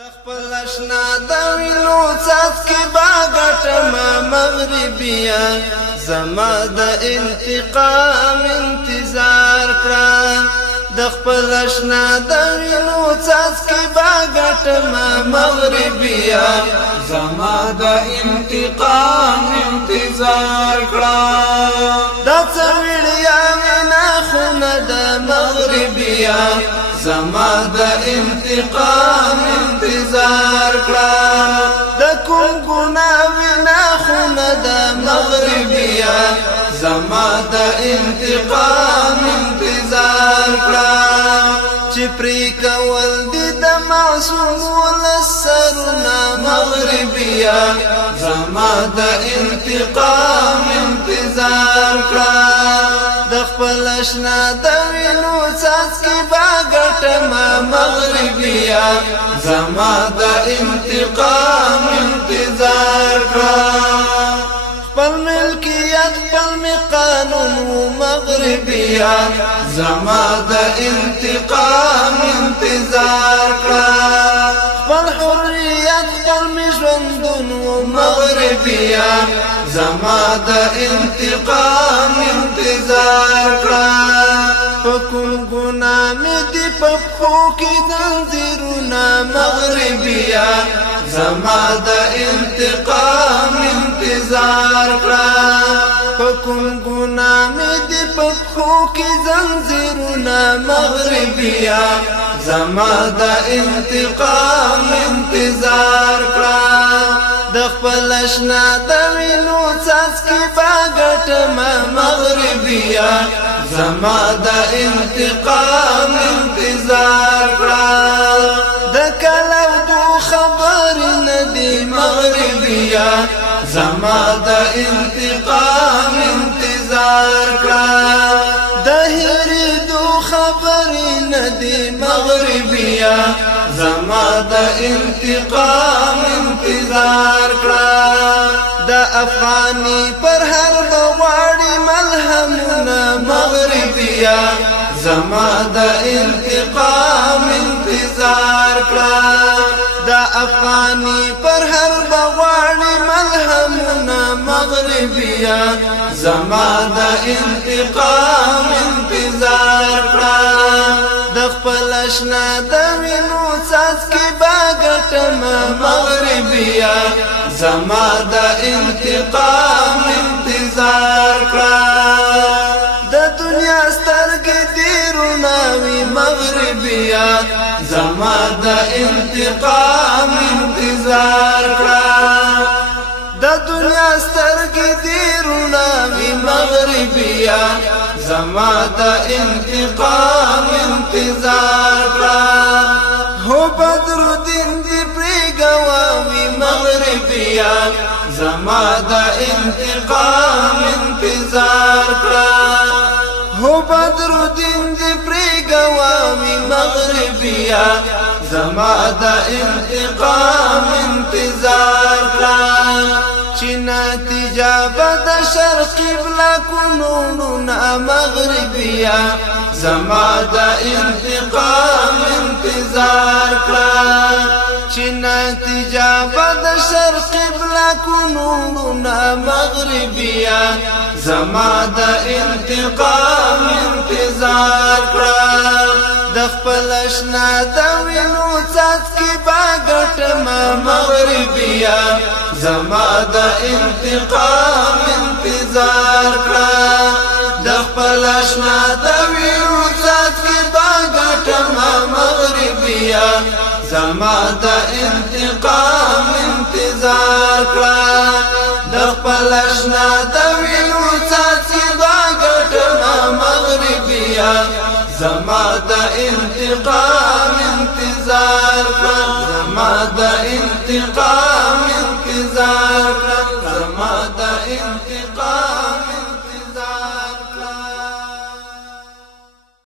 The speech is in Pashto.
خپل اشنا د وینو څاڅکي با ګټم مغربیا زما د انتقام انتظار کړه د خپل اشنا د وینو څاڅکي با ګټم مغربیا زما د انتقام انتظار کړه دا څوړیا وینا خونه د مغربیا زما د انتقام انتظار کړه د کوم ګناه وینا خونه د مغربیا زما د انتقام انتظار کړه چې پرې کول دي د معصوم ولسرنا مغربیا زما د انتقام انتظار کړه د خپل اشنا د وینو څاڅکي با ګټم مغربیا زما د انتقام انتظار کړه خپل ملکیت خپل می قانون مغربیا زما د انتقام انتظار کړه خپل حریت خپل می ژوندون مغربیا زما د انتقام انتظار کړه په کوم ګناه مې دي په پښو کې زنځیرونه مغربیا زما د انتقام انتظار کړه په کوم ګناه مې دي په پښو کې زنځیرونه مغربیا زما د انتقام انتظار کړه د خپل اشنا د وینو څاڅکي با ګټم مغربیا زما د انتقام انتظار کړه د کلو دو خبر ندی مغربیا زما د انتقام انتظار کړه د هری دو خبر ندی مغربیا زما د انتقام انتظار کړه د افغانی پر هر بغواړي ملهمونه مغربیا زما د انتقام انتظار کړه د افغانی پر هر بغواړي ملهمونه مغربیا زما د انتقام انتظار کړه د خپل اشنا د وینو څاڅکي با ګټم مغربیا زما د انتقام انتظار کړه د دنیا سترګې دې روناوي مغربیا زما د انتقام انتظار کړه د دنیا سترګې دې روناوي مغربیا زما د انتقام انتظار کړه هو بدر الدین دې پرې ګواوي مغربیا زما د انتقام انتظار کړه هو بدر الدین دې پرې ګواوي مغربیا زما د انتقام انتظار کړه چې نتیجه به د شرق قبله کونونه مغربیا زما د انتقام انتظار کړه چې نتیجه به د شرق قبله کونونه مغربیا زما د انتقام انتظار کړه د خپل اشنا د وینو څاڅکي با ګټم مغربیا زما د انتقام انتظار کړه د خپل اشنا د وینو څاڅکي با ګټم مغربیا زما د انتقام انتظار کړه د خپل اشنا د وینو څاڅکي با ګټم مغربیا زما د انتقام انتظار کړه زما د انتقام انتظار کړه